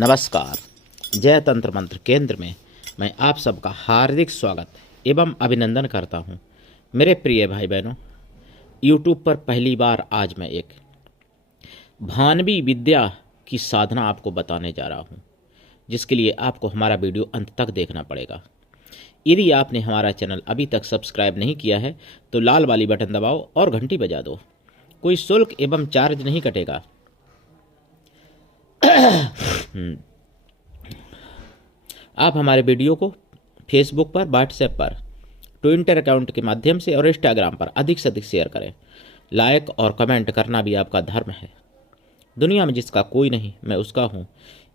नमस्कार। जय तंत्र मंत्र केंद्र में मैं आप सबका हार्दिक स्वागत एवं अभिनंदन करता हूं। मेरे प्रिय भाई बहनों, यूट्यूब पर पहली बार आज मैं एक भानवी विद्या की साधना आपको बताने जा रहा हूं, जिसके लिए आपको हमारा वीडियो अंत तक देखना पड़ेगा। यदि आपने हमारा चैनल अभी तक सब्सक्राइब नहीं किया है तो लाल वाली बटन दबाओ और घंटी बजा दो। कोई शुल्क एवं चार्ज नहीं कटेगा। आप हमारे वीडियो को फेसबुक पर, व्हाट्सएप पर, ट्विटर अकाउंट के माध्यम से और इंस्टाग्राम पर अधिक से अधिक शेयर करें। लाइक और कमेंट करना भी आपका धर्म है। दुनिया में जिसका कोई नहीं मैं उसका हूँ।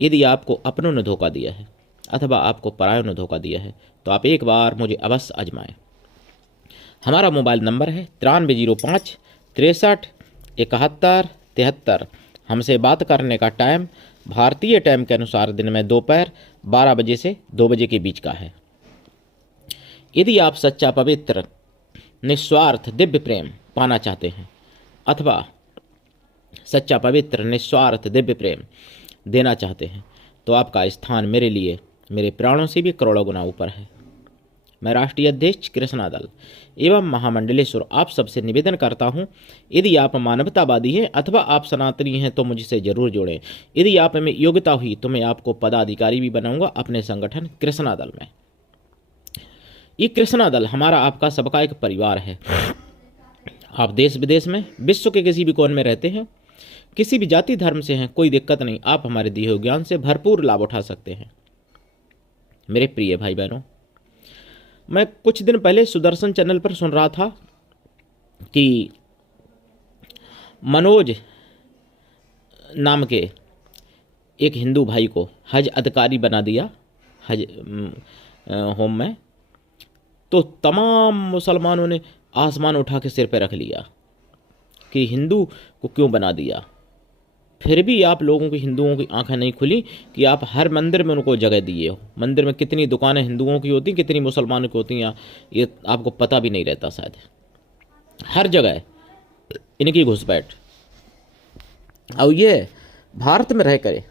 यदि आपको अपनों ने धोखा दिया है अथवा आपको परायों ने धोखा दिया है तो आप एक बार मुझे अवश्य आजमाएं। हमारा मोबाइल नंबर है 9305 63 71 73। हमसे बात करने का टाइम भारतीय टाइम के अनुसार दिन में दोपहर 12 बजे से 2 बजे के बीच का है। यदि आप सच्चा, पवित्र, निस्वार्थ दिव्य प्रेम पाना चाहते हैं अथवा सच्चा, पवित्र, निस्वार्थ दिव्य प्रेम देना चाहते हैं तो आपका स्थान मेरे लिए मेरे प्राणों से भी करोड़ों गुना ऊपर है। मैं राष्ट्रीय अध्यक्ष कृष्णा दल एवं महामंडलेश्वर आप सबसे निवेदन करता हूं, यदि आप मानवतावादी हैं अथवा आप सनातनी हैं तो मुझसे जरूर जोड़ें। यदि आप में योग्यता हुई तो मैं आपको पदाधिकारी भी बनाऊंगा अपने संगठन कृष्णा दल में। ये कृष्णा दल हमारा आपका सबका एक परिवार है। आप देश विदेश में, विश्व के किसी भी कोने में रहते हैं, किसी भी जाति धर्म से हैं, कोई दिक्कत नहीं। आप हमारे दिए हुए ज्ञान से भरपूर लाभ उठा सकते हैं। मेरे प्रिय भाई बहनों, मैं कुछ दिन पहले सुदर्शन चैनल पर सुन रहा था कि मनोज नाम के एक हिंदू भाई को हज अधिकारी बना दिया हज होम में। तो तमाम मुसलमानों ने आसमान उठा के सिर पे रख लिया कि हिंदू को क्यों बना दिया। फिर भी आप लोगों की, हिंदुओं की आंखें नहीं खुली कि आप हर मंदिर में उनको जगह दिए हो। मंदिर में कितनी दुकानें हिंदुओं की होती, कितनी मुसलमानों की होती हैं, ये आपको पता भी नहीं रहता शायद। हर जगह इनकी घुसपैठ। और ये भारत में रह करे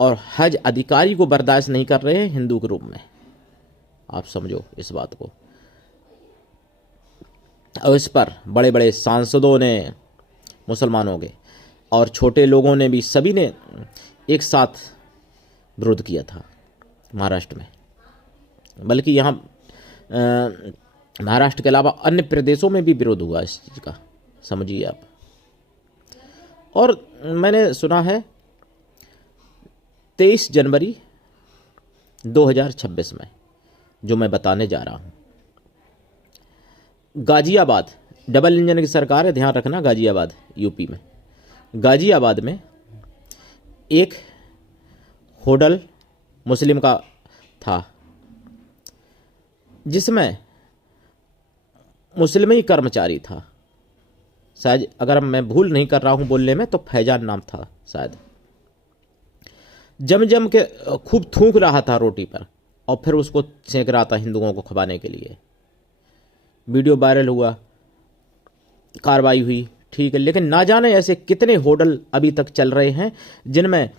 और हज अधिकारी को बर्दाश्त नहीं कर रहे हैं हिंदू के रूप में। आप समझो इस बात को। और इस पर बड़े बड़े सांसदों ने, मुसलमानों के और छोटे लोगों ने भी, सभी ने एक साथ विरोध किया था महाराष्ट्र में। बल्कि यहाँ महाराष्ट्र के अलावा अन्य प्रदेशों में भी विरोध हुआ इस चीज़ का, समझिए आप। और मैंने सुना है 23 जनवरी 2026 में जो मैं बताने जा रहा हूँ, गाजियाबाद, डबल इंजन की सरकार है, ध्यान रखना, गाजियाबाद यूपी में, गाजियाबाद में एक होटल मुस्लिम का था जिसमें मुस्लिम ही कर्मचारी था। शायद अगर मैं भूल नहीं कर रहा हूं बोलने में तो फैजान नाम था शायद। जम जम के खूब थूक रहा था रोटी पर और फिर उसको सेंक रहा था हिंदुओं को खवाने के लिए। वीडियो वायरल हुआ, कार्रवाई हुई, ठीक है। लेकिन ना जाने ऐसे कितने होटल अभी तक चल रहे हैं जिनमें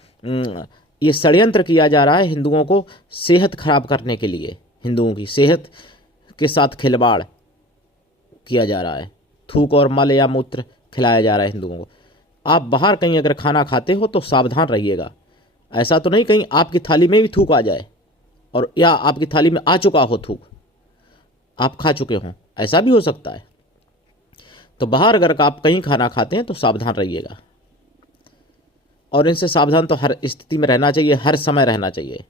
ये षड्यंत्र किया जा रहा है हिंदुओं को सेहत खराब करने के लिए। हिंदुओं की सेहत के साथ खिलवाड़ किया जा रहा है, थूक और मल या मूत्र खिलाया जा रहा है हिंदुओं को। आप बाहर कहीं अगर खाना खाते हो तो सावधान रहिएगा। ऐसा तो नहीं कहीं आपकी थाली में भी थूक आ जाए, और या आपकी थाली में आ चुका हो थूक, आप खा चुके हों, ऐसा भी हो सकता है। तो बाहर अगर आप कहीं खाना खाते हैं तो सावधान रहिएगा। और इनसे सावधान तो हर स्थिति में रहना चाहिए, हर समय रहना चाहिए,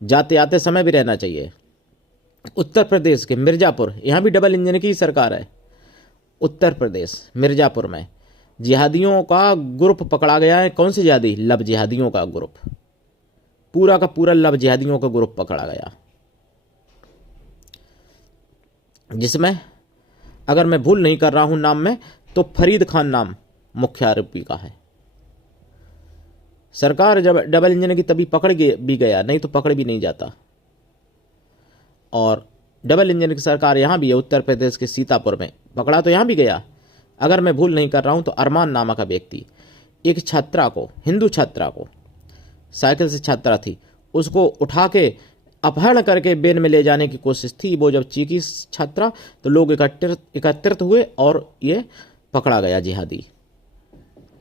जाते आते समय भी रहना चाहिए। उत्तर प्रदेश के मिर्ज़ापुर, यहाँ भी डबल इंजन की सरकार है। उत्तर प्रदेश मिर्ज़ापुर में जिहादियों का ग्रुप पकड़ा गया है। कौन से जिहादी? लव जिहादियों का ग्रुप, पूरा का पूरा लव जिहादियों का ग्रुप पकड़ा गया, जिसमें अगर मैं भूल नहीं कर रहा हूं नाम में तो फरीद खान नाम मुख्य आरोपी का है। सरकार जब डबल इंजन की तभी पकड़ भी गया, नहीं तो पकड़ भी नहीं जाता। और डबल इंजन की सरकार यहाँ भी है, उत्तर प्रदेश के सीतापुर में पकड़ा तो यहाँ भी गया। अगर मैं भूल नहीं कर रहा हूँ तो अरमान नामा का व्यक्ति एक छात्रा को, हिंदू छात्रा को साइकिल से छात्रा थी, उसको उठा के अपहरण करके बेन में ले जाने की कोशिश थी। वो जब चीखी छात्रा तो लोग एकत्रित हुए और ये पकड़ा गया जिहादी।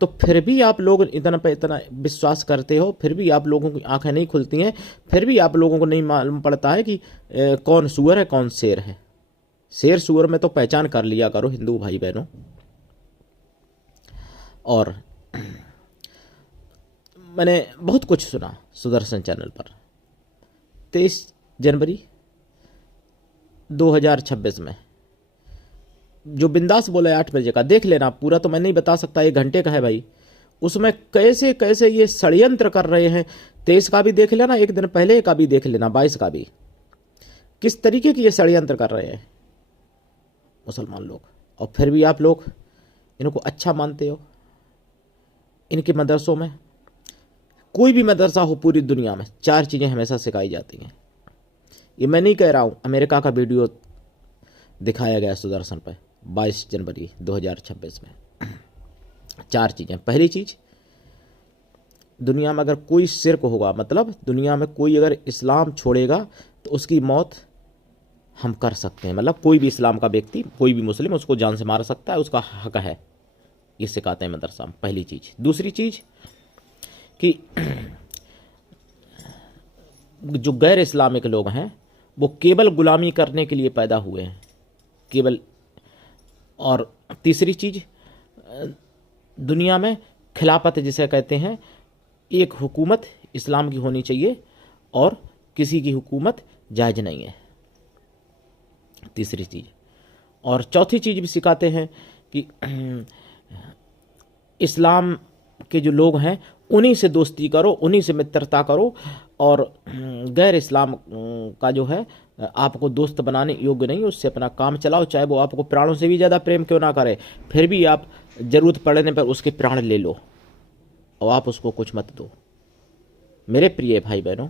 तो फिर भी आप लोग इतना पे इतना विश्वास करते हो, फिर भी आप लोगों की आंखें नहीं खुलती हैं, फिर भी आप लोगों को नहीं मालूम पड़ता है कि कौन सूअर है कौन शेर है। शेर सूअर में तो पहचान कर लिया करो हिंदू भाई बहनों। और मैंने बहुत कुछ सुना सुदर्शन चैनल पर 23 जनवरी 2026 में जो बिंदास बोला है 8 बजे का, देख लेना पूरा, तो मैं नहीं बता सकता, 1 घंटे का है भाई। उसमें कैसे कैसे ये षड्यंत्र कर रहे हैं। 23 का भी देख लेना, एक दिन पहले का भी देख लेना, 22 का भी, किस तरीके की ये षड्यंत्र कर रहे हैं मुसलमान लोग। और फिर भी आप लोग इनको अच्छा मानते हो। इनके मदरसों में, कोई भी मदरसा हो पूरी दुनिया में, 4 चीज़ें हमेशा सिखाई जाती हैं। ये मैं नहीं कह रहा हूँ, अमेरिका का वीडियो दिखाया गया सुदर्शन पर 22 जनवरी 2026 में। 4 चीज़ें। पहली चीज़, दुनिया में अगर कोई शिर्क होगा, मतलब दुनिया में कोई अगर इस्लाम छोड़ेगा तो उसकी मौत हम कर सकते हैं। मतलब कोई भी इस्लाम का व्यक्ति, कोई भी मुस्लिम, उसको जान से मार सकता है, उसका हक है। ये सिखाते हैं मदरसा में, पहली चीज़। दूसरी चीज़ कि जो गैर इस्लामिक लोग हैं वो केवल गुलामी करने के लिए पैदा हुए हैं, केवल। और तीसरी चीज़, दुनिया में खिलाफत जिसे कहते हैं, एक हुकूमत इस्लाम की होनी चाहिए और किसी की हुकूमत जायज़ नहीं है, तीसरी चीज़। और चौथी चीज़ भी सिखाते हैं कि इस्लाम के जो लोग हैं उन्हीं से दोस्ती करो, उन्हीं से मित्रता करो, और गैर इस्लाम का जो है आपको दोस्त बनाने योग्य नहीं, उससे अपना काम चलाओ, चाहे वो आपको प्राणों से भी ज़्यादा प्रेम क्यों ना करे, फिर भी आप ज़रूरत पड़ने पर उसके प्राण ले लो और आप उसको कुछ मत दो। मेरे प्रिय भाई बहनों,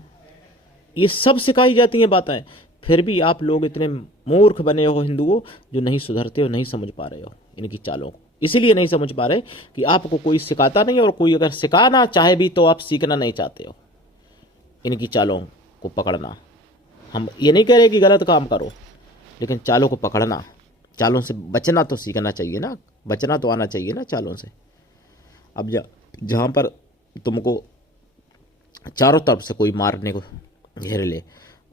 ये सब सिखाई जाती हैं बातें, फिर भी आप लोग इतने मूर्ख बने हो हिंदुओं, जो नहीं सुधरते हो, नहीं समझ पा रहे हो इनकी चालों को। इसीलिए नहीं समझ पा रहे कि आपको कोई सिखाता नहीं, और कोई अगर सिखाना चाहे भी तो आप सीखना नहीं चाहते हो इनकी चालों को पकड़ना। हम ये नहीं कह रहे कि गलत काम करो, लेकिन चालों को पकड़ना, चालों से बचना तो सीखना चाहिए ना, बचना तो आना चाहिए ना चालों से। अब जहाँ पर तुमको चारों तरफ से कोई मारने को घेर ले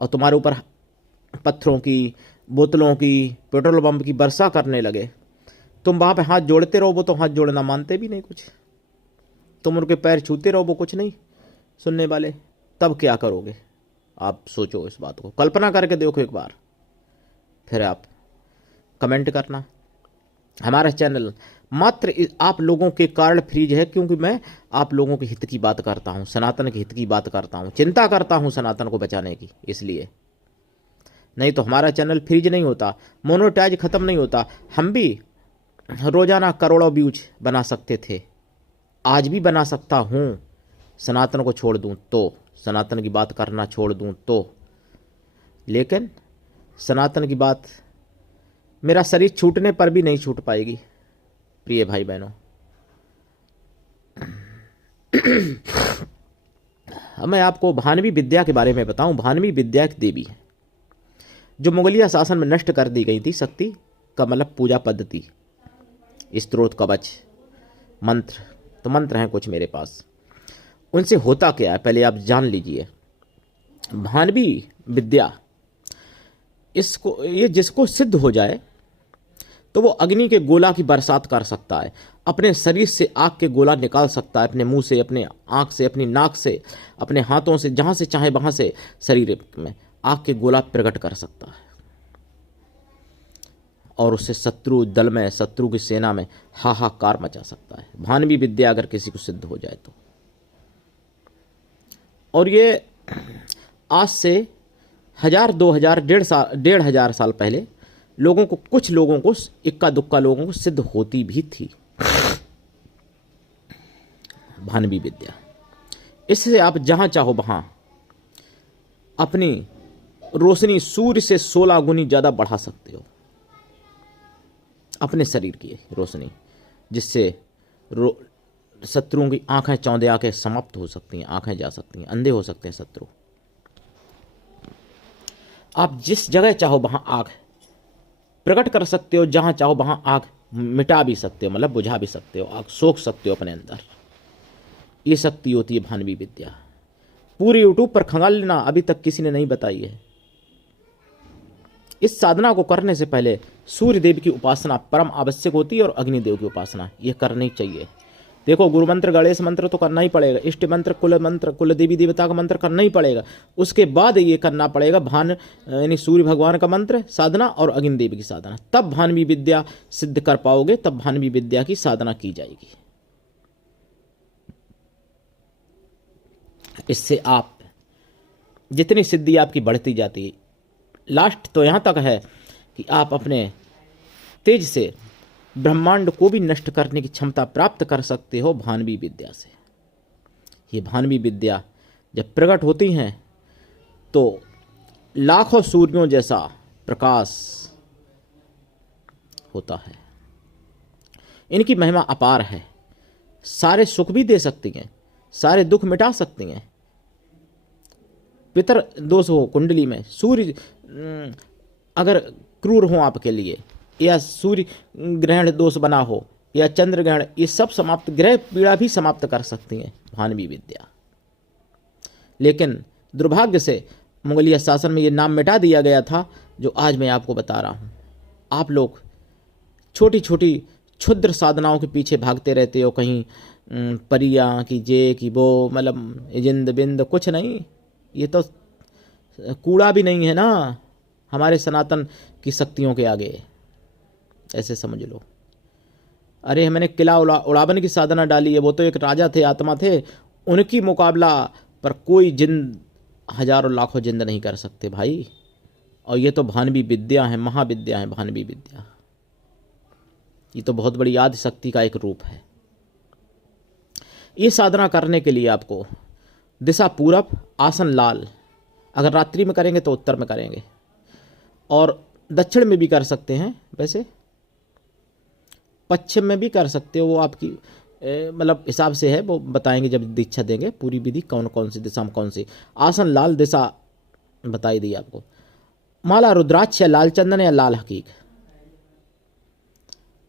और तुम्हारे ऊपर पत्थरों की, बोतलों की, पेट्रोल बम की वर्षा करने लगे, तुम वहाँ पे हाथ जोड़ते रहो, वो तो हाथ जोड़ना मानते भी नहीं कुछ। तुम उनके पैर छूते रहो, वो कुछ नहीं सुनने वाले, तब क्या करोगे आप? सोचो इस बात को, कल्पना करके देखो एक बार, फिर आप कमेंट करना। हमारा चैनल मात्र आप लोगों के कारण फ्रीज है, क्योंकि मैं आप लोगों के हित की बात करता हूँ, सनातन के हित की बात करता हूँ, चिंता करता हूँ सनातन को बचाने की, इसलिए। नहीं तो हमारा चैनल फ्रीज नहीं होता, मोनेटाइज ख़त्म नहीं होता। हम भी रोज़ाना करोड़ों व्यूज बना सकते थे, आज भी बना सकता हूँ, सनातन को छोड़ दूँ तो, सनातन की बात करना छोड़ दूँ तो। लेकिन सनातन की बात मेरा शरीर छूटने पर भी नहीं छूट पाएगी प्रिय भाई बहनों। अब मैं आपको भानवी विद्या के बारे में बताऊं। भानवी विद्या एक देवी है जो मुगलिया शासन में नष्ट कर दी गई थी। शक्ति का मतलब पूजा पद्धति, स्त्रोत, कवच, मंत्र, तो मंत्र हैं कुछ मेरे पास। उनसे होता क्या है पहले आप जान लीजिए। भानवी विद्या, इसको ये जिसको सिद्ध हो जाए तो वो अग्नि के गोला की बरसात कर सकता है, अपने शरीर से आग के गोला निकाल सकता है, अपने मुंह से, अपने आँख से, अपनी नाक से, अपने हाथों से, जहाँ से चाहे वहाँ से शरीर में आग के गोला प्रकट कर सकता है, और उससे शत्रु दल में, शत्रु की सेना में हाहाकार मचा सकता है। भानवी विद्या अगर किसी को सिद्ध हो जाए तो। और ये आज से 1000, 2000, 1500 साल पहले लोगों को, कुछ लोगों को, इक्का दुक्का लोगों को सिद्ध होती भी थी भानवी विद्या। इससे आप जहां चाहो वहां अपनी रोशनी सूर्य से 16 गुनी ज्यादा बढ़ा सकते हो, अपने शरीर की रोशनी, जिससे शत्रुओं की आंखें चौंधे आके समाप्त हो सकती हैं, आंखें जा सकती हैं, अंधे हो सकते हैं शत्रु। आप जिस जगह चाहो वहां आग प्रकट कर सकते हो, जहां चाहो वहां आग मिटा भी सकते हो, मतलब बुझा भी सकते हो, आग सोख सकते हो अपने अंदर। ये शक्ति होती है भानवी विद्या। पूरे यूट्यूब पर खंगाल लेना, अभी तक किसी ने नहीं बताई है। इस साधना को करने से पहले सूर्य देव की उपासना परम आवश्यक होती है और अग्निदेव की उपासना ये करनी चाहिए। देखो, गुरु मंत्र गणेश मंत्र तो करना ही पड़ेगा, इष्ट मंत्र कुल देवी देवता का मंत्र करना ही पड़ेगा। उसके बाद ये करना पड़ेगा भान यानी सूर्य भगवान का मंत्र साधना और अग्निदेव की साधना, तब भानवी विद्या सिद्ध कर पाओगे, तब भानवी विद्या की साधना की जाएगी। इससे आप जितनी सिद्धि आपकी बढ़ती जाती है, लास्ट तो यहां तक है कि आप अपने तेज से ब्रह्मांड को भी नष्ट करने की क्षमता प्राप्त कर सकते हो भानवी विद्या से। ये भानवी विद्या जब प्रकट होती हैं तो लाखों सूर्यों जैसा प्रकाश होता है। इनकी महिमा अपार है, सारे सुख भी दे सकती हैं, सारे दुख मिटा सकती हैं। पितर दोष हो कुंडली में, सूर्य अगर क्रूर हो आपके लिए, या सूर्य ग्रहण दोष बना हो, या चंद्र ग्रहण, ये सब समाप्त, ग्रह पीड़ा भी समाप्त कर सकती हैं भानवी विद्या। लेकिन दुर्भाग्य से मुगलिया शासन में ये नाम मिटा दिया गया था जो आज मैं आपको बता रहा हूँ। आप लोग छोटी छोटी क्षुद्र साधनाओं के पीछे भागते रहते हो, कहीं परियां की जे की वो, मतलब जिंद बिंद कुछ नहीं, ये तो कूड़ा भी नहीं है ना हमारे सनातन की शक्तियों के आगे, ऐसे समझ लो। अरे मैंने किला उड़ावन की साधना डाली है, वो तो एक राजा थे, आत्मा थे, उनकी मुकाबला पर कोई जिंद हजारों लाखों जिंद नहीं कर सकते भाई। और ये तो भानवी विद्या है, महाविद्या है भानवी विद्या। ये तो बहुत बड़ी आदि शक्ति का एक रूप है। ये साधना करने के लिए आपको दिशा पूरब, आसन लाल, अगर रात्रि में करेंगे तो उत्तर में करेंगे, और दक्षिण में भी कर सकते हैं, वैसे पश्चिम में भी कर सकते हो, वो आपकी मतलब हिसाब से है, वो बताएंगे जब दीक्षा देंगे पूरी विधि, कौन कौन सी दिशा में कौन सी। आसन लाल दिशा बताई दी आपको। माला रुद्राक्ष या लाल चंदन या लाल हकीक।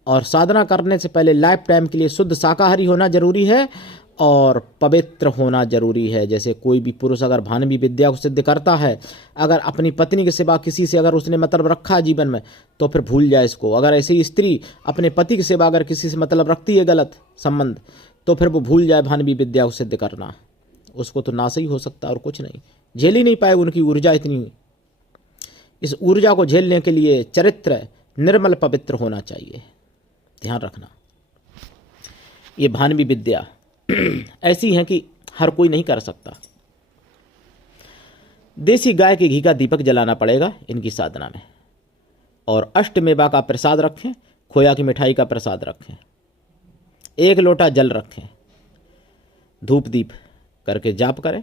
और साधना करने से पहले लाइफ टाइम के लिए शुद्ध शाकाहारी होना जरूरी है और पवित्र होना जरूरी है। जैसे कोई भी पुरुष अगर भानवी विद्या को सिद्ध करता है, अगर अपनी पत्नी के सिवा किसी से अगर उसने मतलब रखा जीवन में, तो फिर भूल जाए इसको। अगर ऐसी स्त्री अपने पति के सिवा अगर किसी से मतलब रखती है गलत संबंध, तो फिर वो भूल जाए भानवी विद्या को सिद्ध करना, उसको तो नाश ही हो सकता और कुछ नहीं, झेल ही नहीं पाएगा उनकी ऊर्जा इतनी। इस ऊर्जा को झेलने के लिए चरित्र निर्मल पवित्र होना चाहिए, ध्यान रखना। ये भानवी विद्या ऐसी है कि हर कोई नहीं कर सकता। देसी गाय के घी का दीपक जलाना पड़ेगा इनकी साधना में, और अष्टमेवा का प्रसाद रखें, खोया की मिठाई का प्रसाद रखें, 1 लोटा जल रखें, धूप दीप करके जाप करें।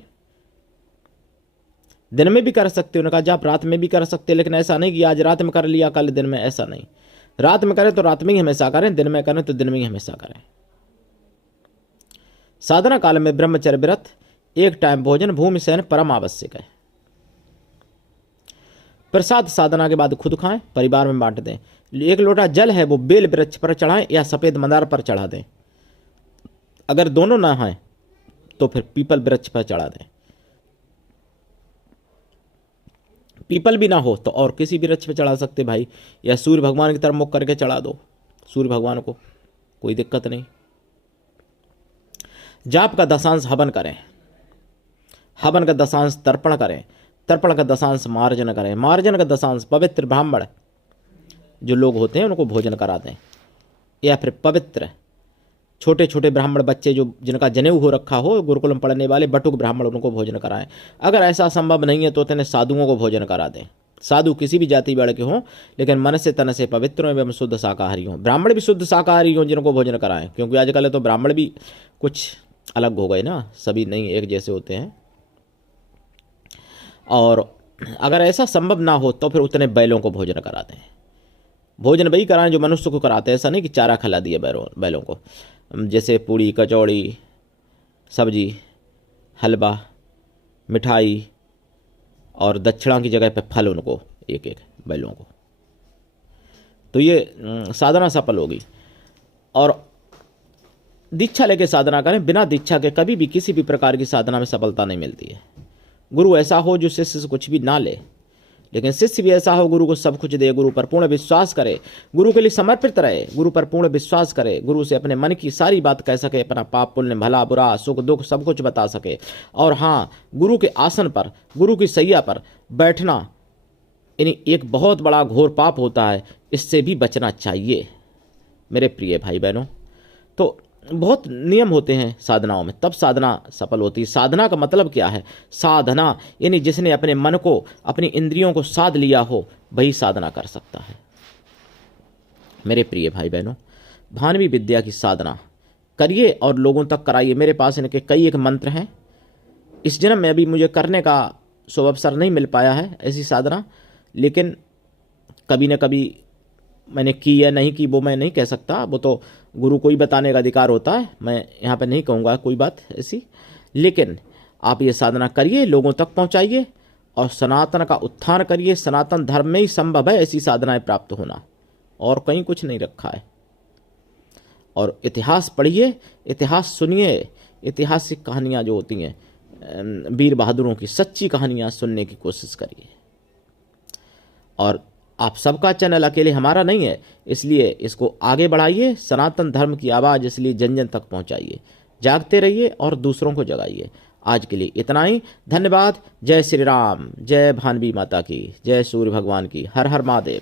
दिन में भी कर सकते हो, उनका जाप रात में भी कर सकते, लेकिन ऐसा नहीं कि आज रात में कर लिया कल दिन में, ऐसा नहीं। रात में करें तो रात में ही हमेशा करें, दिन में करें तो दिन में ही हमेशा करें। साधना काल में ब्रह्मचर्य व्रत, 1 टाइम भोजन, भूमि शयन परम आवश्यक है। प्रसाद साधना के बाद खुद खाएं, परिवार में बांट दें। 1 लोटा जल है वो बेल वृक्ष पर चढ़ाएं या सफेद मंदार पर चढ़ा दें। अगर दोनों ना हैं तो फिर पीपल वृक्ष पर चढ़ा दें। पीपल भी ना हो तो और किसी भी वृक्ष पर चढ़ा सकते भाई, या सूर्य भगवान की तरफ मुख करके चढ़ा दो सूर्य भगवान को, कोई दिक्कत नहीं। जाप का दशांश हवन करें, हवन का दशांश तर्पण करें, तर्पण का दशांश मार्जन करें, मार्जन का दशांश पवित्र ब्राह्मण जो लोग होते हैं उनको भोजन करा दें, या फिर पवित्र छोटे छोटे ब्राह्मण बच्चे जो जिनका जनेऊ हो रखा हो, गुरुकुलम पढ़ने वाले बटुक ब्राह्मण, उनको भोजन कराएं। अगर ऐसा संभव नहीं है तो उन्हें साधुओं को भोजन करा दें। साधु किसी भी जाति वर्ग के हों, लेकिन मन से तन से पवित्र एवं शुद्ध शाकाहारी हों। ब्राह्मण भी शुद्ध शाकाहारी हों जिनको भोजन कराएं, क्योंकि आजकल तो ब्राह्मण भी कुछ अलग हो गए ना, सभी नहीं एक जैसे होते हैं। और अगर ऐसा संभव ना हो तो फिर उतने बैलों को भोजन कराते हैं। भोजन वही कराएं जो मनुष्य को कराते हैं, ऐसा नहीं कि चारा खिला दिया बैलों को। जैसे पूड़ी, कचौड़ी, सब्जी, हलवा, मिठाई और दक्षिणा की जगह पे फल उनको एक एक बैलों को। तो ये साधना सफल होगी। और दीक्षा लेके साधना करें, बिना दीक्षा के कभी भी किसी भी प्रकार की साधना में सफलता नहीं मिलती है। गुरु ऐसा हो जो शिष्य से कुछ भी ना ले, लेकिन शिष्य भी ऐसा हो गुरु को सब कुछ दे, गुरु पर पूर्ण विश्वास करे, गुरु के लिए समर्पित रहे, गुरु पर पूर्ण विश्वास करे, गुरु से अपने मन की सारी बात कह सके, अपना पाप पुण्य, भला बुरा, सुख दुख सब कुछ बता सके। और हाँ, गुरु के आसन पर, गुरु की सैया पर बैठना यानी एक बहुत बड़ा घोर पाप होता है, इससे भी बचना चाहिए मेरे प्रिय भाई बहनों। तो बहुत नियम होते हैं साधनाओं में, तब साधना सफल होती है। साधना का मतलब क्या है? साधना यानी जिसने अपने मन को, अपनी इंद्रियों को साध लिया हो, वही साधना कर सकता है। मेरे प्रिय भाई बहनों, भानवी विद्या की साधना करिए और लोगों तक कराइए। मेरे पास इनके कई एक मंत्र हैं। इस जन्म में अभी मुझे करने का शुभ अवसर नहीं मिल पाया है ऐसी साधना, लेकिन कभी न कभी मैंने की या नहीं की वो मैं नहीं कह सकता, वो तो गुरु को ही बताने का अधिकार होता है। मैं यहाँ पे नहीं कहूँगा कोई बात ऐसी, लेकिन आप ये साधना करिए, लोगों तक पहुँचाइए और सनातन का उत्थान करिए। सनातन धर्म में ही संभव है ऐसी साधनाएं प्राप्त होना, और कहीं कुछ नहीं रखा है। और इतिहास पढ़िए, इतिहास सुनिए, ऐतिहासिक कहानियाँ जो होती हैं वीर बहादुरों की, सच्ची कहानियाँ सुनने की कोशिश करिए। और आप सबका चैनल अकेले हमारा नहीं है, इसलिए इसको आगे बढ़ाइए। सनातन धर्म की आवाज़ इसलिए जन जन तक पहुंचाइए। जागते रहिए और दूसरों को जगाइए। आज के लिए इतना ही, धन्यवाद। जय श्री राम, जय भानवी माता की, जय सूर्य भगवान की, हर हर महादेव।